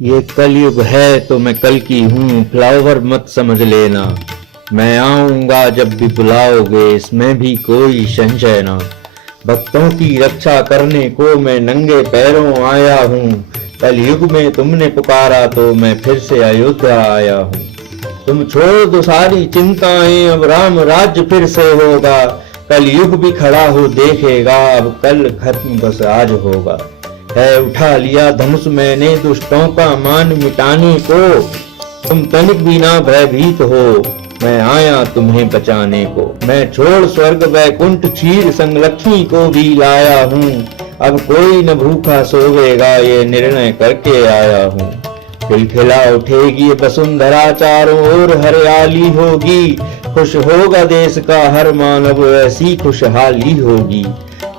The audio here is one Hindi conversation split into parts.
ये कलयुग है तो मैं कल की हूँ, फ्लावर मत समझ लेना। मैं आऊंगा जब भी बुलाओगे, इसमें भी कोई संशय ना। भक्तों की रक्षा करने को मैं नंगे पैरों आया हूँ। कलयुग में तुमने पुकारा तो मैं फिर से अयोध्या आया हूँ। तुम छोड़ दो सारी चिंताएं, अब राम राज्य फिर से होगा। कलयुग भी खड़ा हो देखेगा, अब कल खत्म बस आज होगा। है उठा लिया धनुष मैंने दुष्टों का मान मिटाने को। तुम तनिक भी ना भयभीत हो, मैं आया तुम्हें बचाने को। मैं छोड़ स्वर्ग वैकुंठ क्षीर संग लक्ष्मी को भी लाया हूँ। अब कोई न भूखा सोवेगा, ये निर्णय करके आया हूँ। खिलखिला उठेगी वसुंधरा, चारों ओर हरियाली होगी। खुश होगा देश का हर मानव, ऐसी खुशहाली होगी।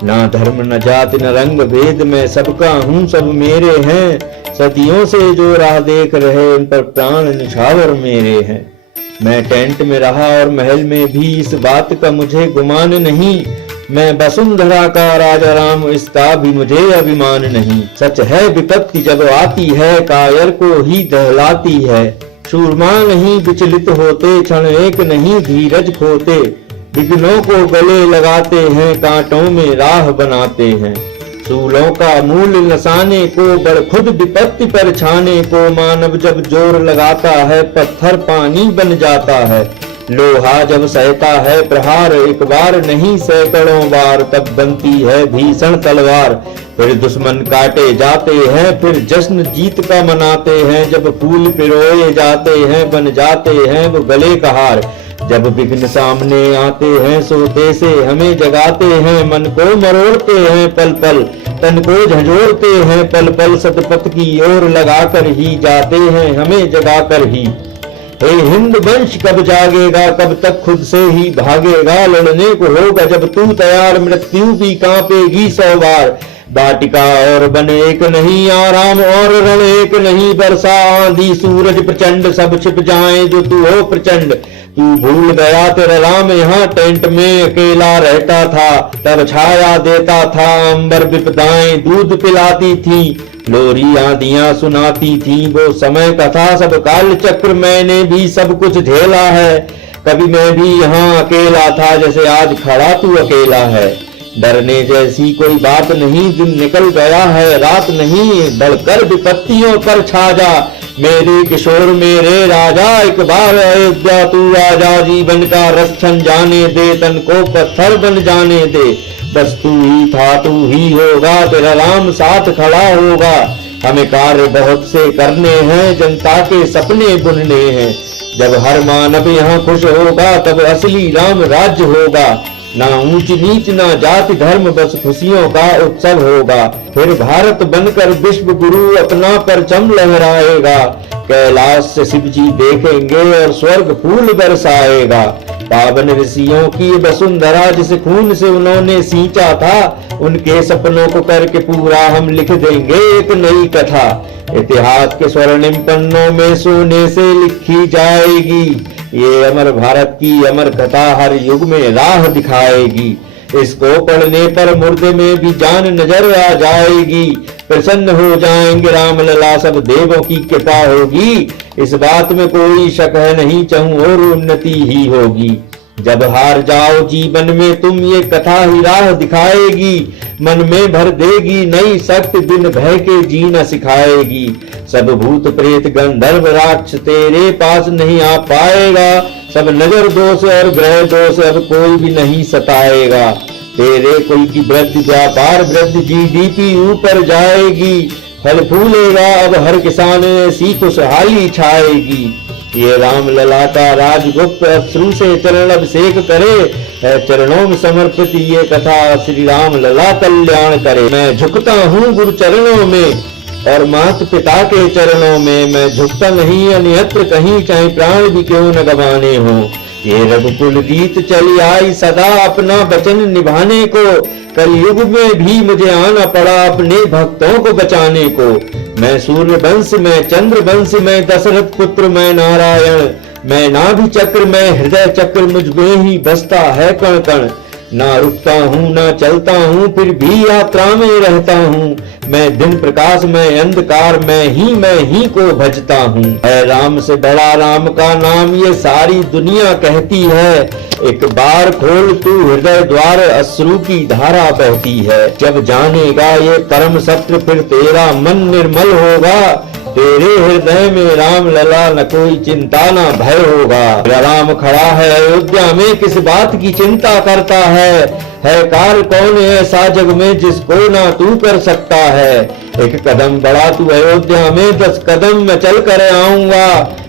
ना धर्म न जाति न रंग भेद, मैं सबका हूँ सब मेरे हैं। सदियों से जो राह देख रहे, उन पर प्राण निछावर मेरे हैं। मैं टेंट में रहा और महल में भी, इस बात का मुझे गुमान नहीं। मैं वसुंधरा का राजा राम, इसका भी मुझे अभिमान नहीं। सच है विपत्ति जब आती है, कायर को ही दहलाती है। शूरमा नहीं विचलित होते, क्षण एक नहीं धीरज खोते। विघ्नों को गले लगाते हैं, कांटों में राह बनाते हैं। सूलों का मूल नसाने को, बड़ खुद विपत्ति पर छाने को। मानव जब जोर लगाता है, पत्थर पानी बन जाता है। लोहा जब सहता है प्रहार, एक बार नहीं सैकड़ों बार, तब बनती है भीषण तलवार। फिर दुश्मन काटे जाते हैं, फिर जश्न जीत का मनाते हैं। जब फूल पिरोए जाते हैं, बन जाते हैं वो गले का हार। जब विघ्न सामने आते हैं, सोते से हमें जगाते हैं। मन को मरोड़ते हैं पल पल, तन को झंझोड़ते हैं पल पल। सतपथ की ओर लगाकर ही जाते हैं, हमें जगाकर ही। हे हिंद वंश कब जागेगा, कब तक खुद से ही भागेगा। लड़ने को होगा जब तू तैयार, मृत्यु भी कांपेगी 100 बार। वाटिका और वन एक नहीं, आराम और रण एक नहीं। बरसा आंधी सूरज प्रचंड, सब छिप जाएं जो तू हो प्रचंड। तू भूल गया तेरा राम यहाँ टेंट में अकेला रहता था। तब छाया देता था, अंबर विपदाएं दूध पिलाती थी। लोरी आंधियां सुनाती थी, वो समय का था सब काल चक्र। मैंने भी सब कुछ झेला है, कभी मैं भी यहाँ अकेला था, जैसे आज खड़ा तू अकेला है। डरने जैसी कोई बात नहीं, दिन निकल गया है रात नहीं। बढ़कर विपत्तियों पर छा जा, मेरे किशोर मेरे राजा। एक बार अयोध्या तू आजा, जीवन का रस छन जाने दे। तन को पत्थर बन जाने दे, बस तू ही था तू ही होगा। तेरा राम साथ खड़ा होगा। हमें कार्य बहुत से करने हैं, जनता के सपने बुनने हैं। जब हर मानव यहाँ खुश होगा, तब असली राम राज्य होगा। ना ऊंच नीच ना जाति धर्म, बस खुशियों का उत्सव होगा। फिर भारत बनकर विश्व गुरु अपना परचम लहराएगा। कैलाश से शिव जी देखेंगे और स्वर्ग फूल बरसाएगा। पावन ऋषियों की वसुंधरा, जिस खून से उन्होंने सींचा था, उनके सपनों को करके पूरा हम लिख देंगे एक नई कथा। इतिहास के स्वर्णिम पन्नों में सोने से लिखी जाएगी। ये अमर भारत की अमर कथा हर युग में राह दिखाएगी। इसको पढ़ने पर मुर्दे में भी जान नजर आ जाएगी। प्रसन्न हो जाएंगे राम लला, सब देवों की कृपा होगी। इस बात में कोई शक है नहीं, चहुं और उन्नति ही होगी। जब हार जाओ जीवन में तुम, ये कथा ही राह दिखाएगी। मन में भर देगी नई शक्ति, बिन भय के जीना सिखाएगी। सब भूत प्रेत गंधर्व राक्ष तेरे पास नहीं आ पाएगा। सब नजर दोष और ग्रह दोष, अब कोई भी नहीं सताएगा। तेरे कुल की वृद्धि व्यापार वृद्धि, जीडीपी ऊपर जाएगी। फल फूलेगा अब हर किसान, ऐसी खुशहाली छाएगी। ये राम लला का राजगुप्त, अश्रु से चरण अभिषेक करे। है चरणों में समर्पित ये कथा, श्री राम लला कल्याण करे। मैं झुकता हूँ गुरु चरणों में और माता पिता के चरणों में। मैं झुकता नहीं अन्यत्र कहीं, चाहे प्राण भी क्यों न गंवाने हो। ये रघुकुल रीत चली आई सदा, अपना वचन निभाने को। कलयुग में भी मुझे आना पड़ा, अपने भक्तों को बचाने को। मैं सूर्य वंश में चंद्र वंश में, दशरथ पुत्र मैं नारायण। मैं नाभि चक्र में हृदय चक्र, मुझ में ही बसता है कण कण। ना रुकता हूँ ना चलता हूँ, फिर भी यात्रा में रहता हूँ। मैं दिन प्रकाश में अंधकार में ही को भजता हूँ। है राम से बड़ा राम का नाम ये सारी दुनिया कहती है। एक बार खोल तू हृदय द्वार अश्रु की धारा बहती है। जब जानेगा ये परम सत्य फिर तेरा मन निर्मल होगा। तेरे हृदय में राम लला न कोई चिंता न भय होगा। राम खड़ा है अयोध्या में किस बात की चिंता करता है काल कौन ऐसा जग में जिसको ना तू कर सकता है। एक कदम बढ़ा तू अयोध्या में 10 कदम मैं चल कर आऊंगा।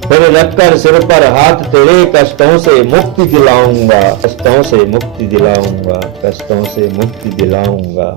फिर रखकर सिर पर हाथ तेरे कष्टों से मुक्ति दिलाऊंगा। कष्टों से मुक्ति दिलाऊंगा। कष्टों से मुक्ति दिलाऊंगा।